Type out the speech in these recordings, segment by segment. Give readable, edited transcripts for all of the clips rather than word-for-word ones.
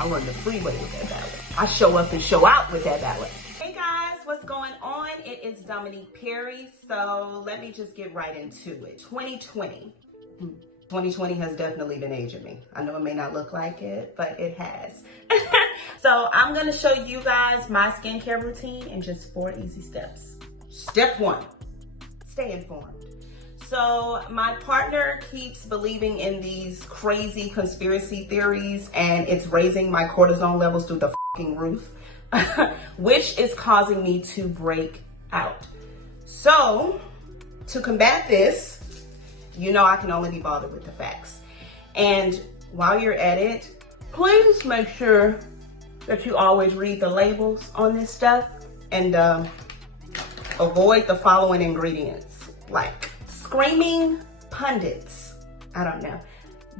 I run the freeway with that ballot. I show up and show out with that ballot. Hey guys, what's going on? It is DomiNque Perry. So let me just get right into it. 2020. 2020 has definitely been aging me. I know it may not look like it, but it has. So I'm gonna show you guys my skincare routine in just 4 easy steps. Step 1, stay informed. So my partner keeps believing in these crazy conspiracy theories and it's raising my cortisone levels through the fucking roof, which is causing me to break out. So to combat this, you know I can only be bothered with the facts. And while you're at it, please make sure that you always read the labels on this stuff and avoid the following ingredients, like screaming pundits, I don't know,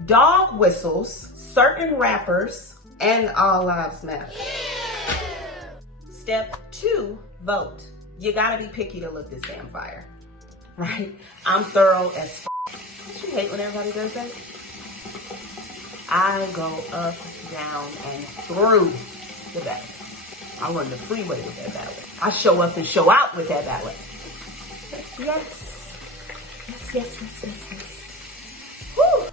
dog whistles, certain rappers, and all lives matter. Step 2, vote. You gotta be picky to look this damn fire, right? I'm thorough as Don't you hate when everybody does that? I go up, down, and through the ballot. I run the freeway with that ballot. I show up and show out with that ballot. Yes. Whew.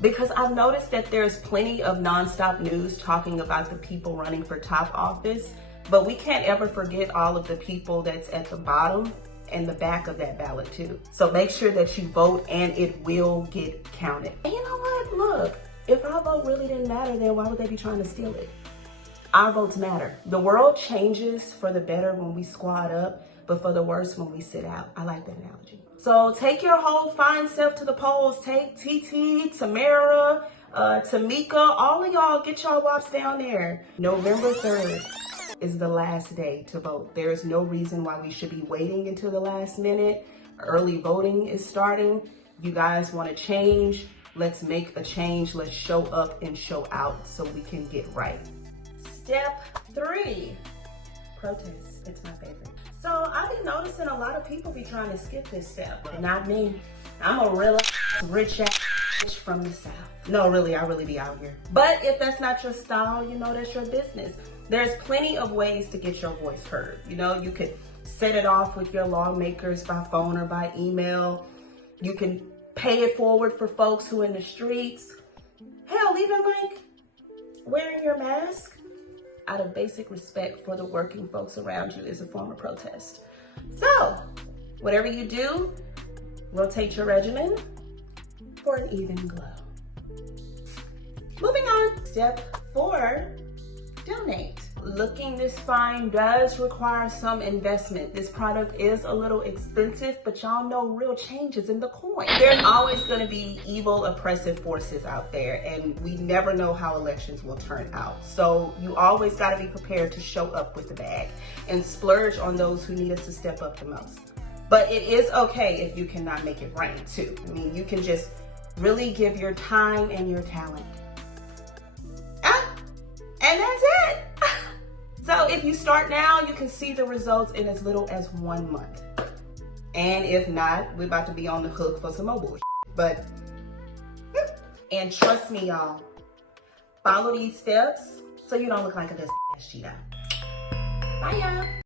Because I've noticed that there's plenty of nonstop news talking about the people running for top office, but we can't ever forget all of the people that's at the bottom and the back of that ballot too. So make sure that you vote and it will get counted. And you know what? Look, if our vote really didn't matter, then why would they be trying to steal it? Our votes matter. The world changes for the better when we squad up, but for the worse when we sit out. I like that analogy. So take your whole fine self to the polls. Take TT, Tamara, Tamika, all of y'all, get y'all wops down there. November 3rd is the last day to vote. There is no reason why we should be waiting until the last minute. Early voting is starting. You guys want to change? Let's make a change. Let's show up and show out so we can get right. Step 3, protest. It's my favorite. So I've been noticing a lot of people be trying to skip this step. Not me. I'm a real rich ass bitch from the South. No, really, I really be out here. But if that's not your style, you know, that's your business. There's plenty of ways to get your voice heard. You know, you could set it off with your lawmakers by phone or by email. You can pay it forward for folks who in the streets. Hell, even like wearing your mask out of basic respect for the working folks around you is a form of protest. So, whatever you do, rotate your regimen for an even glow. Moving on, step 4, donate. Looking this fine does require some investment. This product is a little expensive, but y'all know real change is in the coin. There's always gonna be evil, oppressive forces out there, and we never know how elections will turn out. So you always gotta be prepared to show up with the bag and splurge on those who need us to step up the most. But it is okay if you cannot make it rain too. I mean, you can just really give your time and your talent. And that's it. So if you start now, you can see the results in as little as 1 month. And if not, we're about to be on the hook for some more bullshit. But, and trust me, y'all, follow these steps so you don't look like a dusty ass cheetah. Bye, y'all.